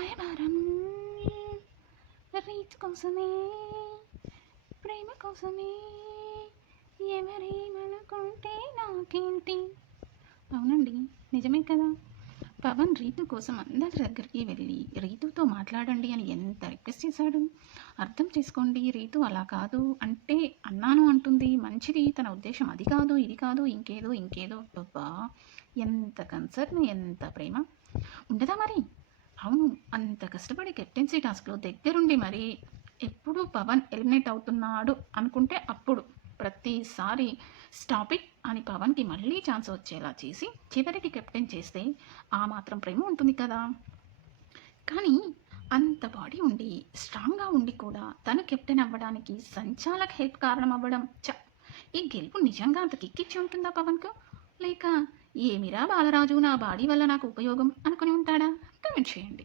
రాయబారం రీతు కోసమే, ప్రేమ కోసమే, ఎవరేమనుకుంటే నాకేంటి. అవునండి, నిజమే కదా. పవన్ రీతు కోసం అందరి దగ్గరికి వెళ్ళి రీతుతో మాట్లాడండి అని ఎంత రిక్వెస్ట్ చేశాడు. అర్థం చేసుకోండి, రీతు అలా కాదు అంటే అన్నాను అంటుంది, మంచిది, తన ఉద్దేశం అది కాదు, ఇది కాదు, ఇంకేదో ఇంకేదో. బాబా, ఎంత కన్సర్న్, ఎంత ప్రేమ ఉండదా మరి. అవును, అంత కష్టపడి కెప్టెన్సీ టాస్క్లో దగ్గరుండి మరి ఎప్పుడు పవన్ ఎలిమినేట్ అవుతున్నాడు అనుకుంటే అప్పుడు ప్రతిసారి స్టాప్ ఇట్ అని పవన్కి మళ్ళీ ఛాన్స్ వచ్చేలా చేసి చివరికి కెప్టెన్ చేస్తే ఆ మాత్రం ప్రేమ ఉంటుంది కదా. కానీ అంత బాడీ ఉండి స్ట్రాంగ్గా ఉండి కూడా తను కెప్టెన్ అవ్వడానికి సంచాలక్ హెల్ప్ కారణం అవ్వడం, ఈ గెలుపు నిజంగా అంత కిక్కిచ్చి ఉంటుందా పవన్కు? లేక ఏమిరా బాలరాజు, నా బాడీ వల్ల నాకు ఉపయోగం అనుకుని ఉంటాడా? కమెంట్ చేయండి.